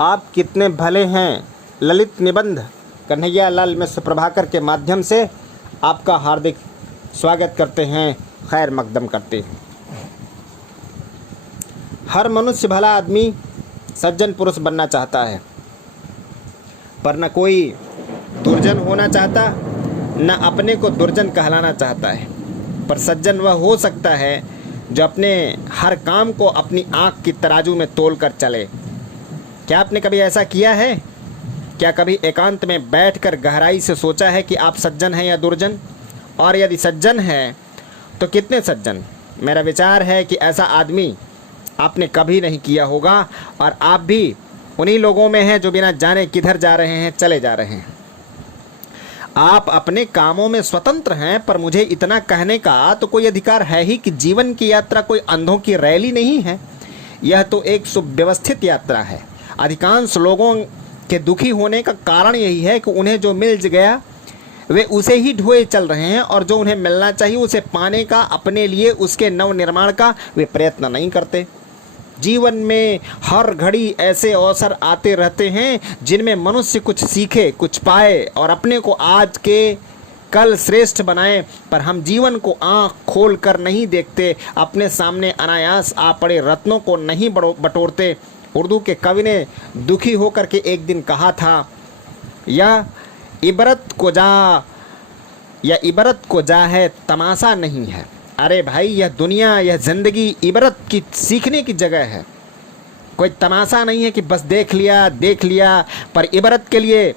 आप कितने भले हैं ललित निबंध कन्हैया लाल मिश्र प्रभाकर के माध्यम से आपका हार्दिक स्वागत करते हैं, खैर मकदम करते हैं। हर मनुष्य भला आदमी सज्जन पुरुष बनना चाहता है, पर न कोई दुर्जन होना चाहता, न अपने को दुर्जन कहलाना चाहता है। पर सज्जन वह हो सकता है जो अपने हर काम को अपनी आँख की तराजू में तोल कर चले। क्या आपने कभी ऐसा किया है? क्या कभी एकांत में बैठकर गहराई से सोचा है कि आप सज्जन हैं या दुर्जन? और यदि सज्जन हैं तो कितने सज्जन? मेरा विचार है कि ऐसा आदमी आपने कभी नहीं किया होगा, और आप भी उन्हीं लोगों में हैं जो बिना जाने किधर जा रहे हैं चले जा रहे हैं। आप अपने कामों में स्वतंत्र हैं, पर मुझे इतना कहने का तो कोई अधिकार है ही कि जीवन की यात्रा कोई अंधों की रैली नहीं है। यह तो एक सुव्यवस्थित यात्रा है। अधिकांश लोगों के दुखी होने का कारण यही है कि उन्हें जो मिल गया वे उसे ही ढोए चल रहे हैं, और जो उन्हें मिलना चाहिए उसे पाने का, अपने लिए उसके नवनिर्माण का वे प्रयत्न नहीं करते। जीवन में हर घड़ी ऐसे अवसर आते रहते हैं जिनमें मनुष्य कुछ सीखे, कुछ पाए और अपने को आज के कल श्रेष्ठ बनाए, पर हम जीवन को आँख खोल कर नहीं देखते, अपने सामने अनायास आ पड़े रत्नों को नहीं बटोरते। उर्दू के कवि ने दुखी होकर के एक दिन कहा था, या इबरत को जा है, तमाशा नहीं है। अरे भाई, यह दुनिया, यह ज़िंदगी इबरत की, सीखने की जगह है। कोई तमाशा नहीं है कि बस देख लिया। पर इबरत के लिए,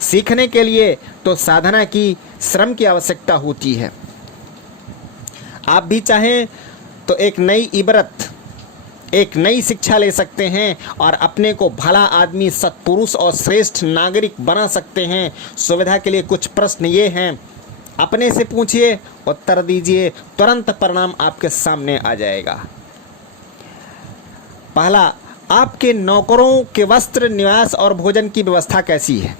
सीखने के लिए तो साधना की, श्रम की आवश्यकता होती है। आप भी चाहें तो एक नई इबरत, एक नई शिक्षा ले सकते हैं और अपने को भला आदमी, सत्पुरुष और श्रेष्ठ नागरिक बना सकते हैं। सुविधा के लिए कुछ प्रश्न ये हैं, अपने से पूछिए, उत्तर दीजिए, तुरंत परिणाम आपके सामने आ जाएगा। पहला, आपके नौकरों के वस्त्र, निवास और भोजन की व्यवस्था कैसी है?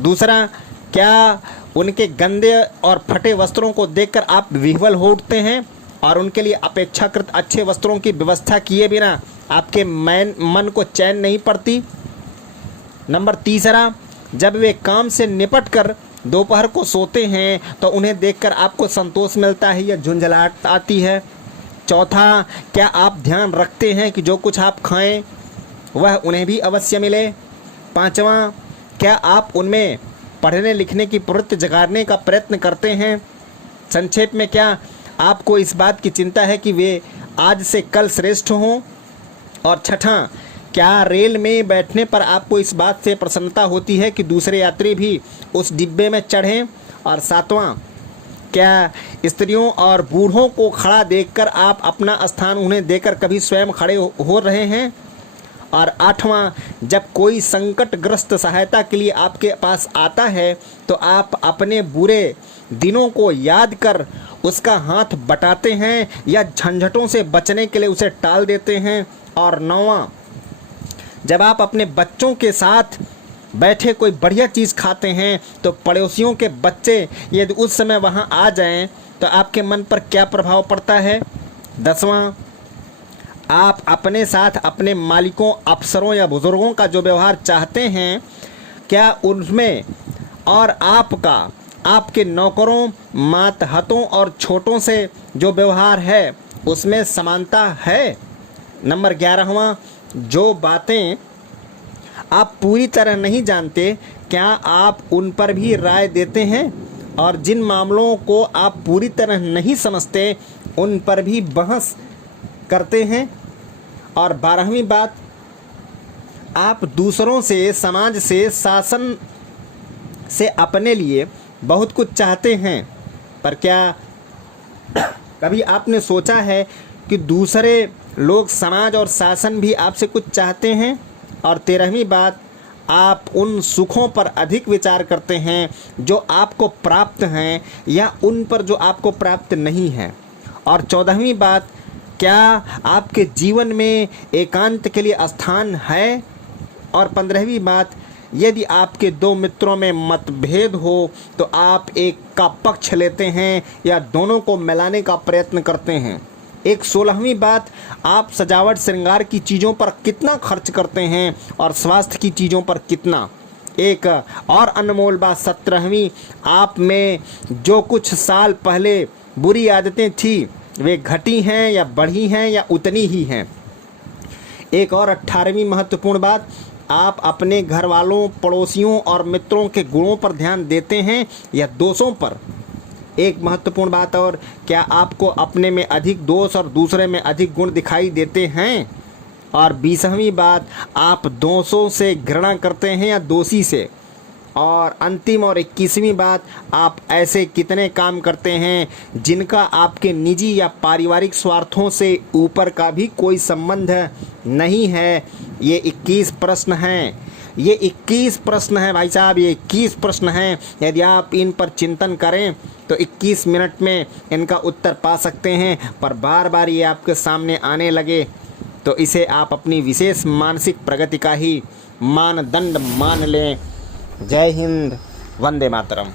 दूसरा, क्या उनके गंदे और फटे वस्त्रों को देखकर आप विह्वल हो उठते हैं और उनके लिए अपेक्षाकृत अच्छे वस्त्रों की व्यवस्था किए बिना आपके मन को चैन नहीं पड़ती? नंबर तीसरा, जब वे काम से निपट कर दोपहर को सोते हैं तो उन्हें देखकर आपको संतोष मिलता है या झुंझलाहट आती है? चौथा, क्या आप ध्यान रखते हैं कि जो कुछ आप खाएं वह उन्हें भी अवश्य मिले? पांचवा, क्या आप उनमें पढ़ने लिखने की प्रवृत्ति जगाने का प्रयत्न करते हैं? संक्षेप में, क्या आपको इस बात की चिंता है कि वे आज से कल श्रेष्ठ हों? और छठा, क्या रेल में बैठने पर आपको इस बात से प्रसन्नता होती है कि दूसरे यात्री भी उस डिब्बे में चढ़ें? और सातवां, क्या स्त्रियों और बूढ़ों को खड़ा देखकर आप अपना स्थान उन्हें देकर कभी स्वयं खड़े हो रहे हैं? और आठवां, जब कोई संकटग्रस्त सहायता के लिए आपके पास आता है तो आप अपने बुरे दिनों को याद कर उसका हाथ बटाते हैं या झंझटों से बचने के लिए उसे टाल देते हैं? और नौवां, जब आप अपने बच्चों के साथ बैठे कोई बढ़िया चीज़ खाते हैं तो पड़ोसियों के बच्चे यदि उस समय वहां आ जाएं तो आपके मन पर क्या प्रभाव पड़ता है? 10वां, आप अपने साथ अपने मालिकों, अफसरों या बुजुर्गों का जो व्यवहार चाहते हैं, क्या उनमें और आपका, आपके नौकरों, मातहतों और छोटों से जो व्यवहार है उसमें समानता है? नंबर 11वां, जो बातें आप पूरी तरह नहीं जानते, क्या आप उन पर भी राय देते हैं? और जिन मामलों को आप पूरी तरह नहीं समझते उन पर भी बहस करते हैं? और 12वीं बात, आप दूसरों से, समाज से, शासन से अपने लिए बहुत कुछ चाहते हैं, पर क्या कभी आपने सोचा है कि दूसरे लोग, समाज और शासन भी आपसे कुछ चाहते हैं? और 13वीं बात, आप उन सुखों पर अधिक विचार करते हैं जो आपको प्राप्त हैं या उन पर जो आपको प्राप्त नहीं हैं? और 14वीं बात, क्या आपके जीवन में एकांत के लिए स्थान है? और 15वीं बात, यदि आपके दो मित्रों में मतभेद हो तो आप एक का पक्ष लेते हैं या दोनों को मिलाने का प्रयत्न करते हैं? एक 16वीं बात, आप सजावट श्रृंगार की चीज़ों पर कितना खर्च करते हैं और स्वास्थ्य की चीज़ों पर कितना। एक और अनमोल बात 17वीं, आप में जो कुछ साल पहले बुरी आदतें थी वे घटी हैं या बढ़ी हैं या उतनी ही हैं। एक और 18वीं महत्वपूर्ण बात, आप अपने घर वालों, पड़ोसियों और मित्रों के गुणों पर ध्यान देते हैं या दोषों पर। एक महत्वपूर्ण बात और, क्या आपको अपने में अधिक दोष और दूसरे में अधिक गुण दिखाई देते हैं। और 20वीं बात, आप दोषों से घृणा करते हैं या दोषी से। और अंतिम और 21वीं बात, आप ऐसे कितने काम करते हैं जिनका आपके निजी या पारिवारिक स्वार्थों से ऊपर का भी कोई संबंध नहीं है। ये 21 प्रश्न हैं, ये 21 प्रश्न हैं भाई साहब, ये 21 प्रश्न हैं। यदि आप इन पर चिंतन करें तो 21 मिनट में इनका उत्तर पा सकते हैं, पर बार बार ये आपके सामने आने लगे तो इसे आप अपनी विशेष मानसिक प्रगति का ही मानदंड मान लें। जय हिंद, वंदे मातरम।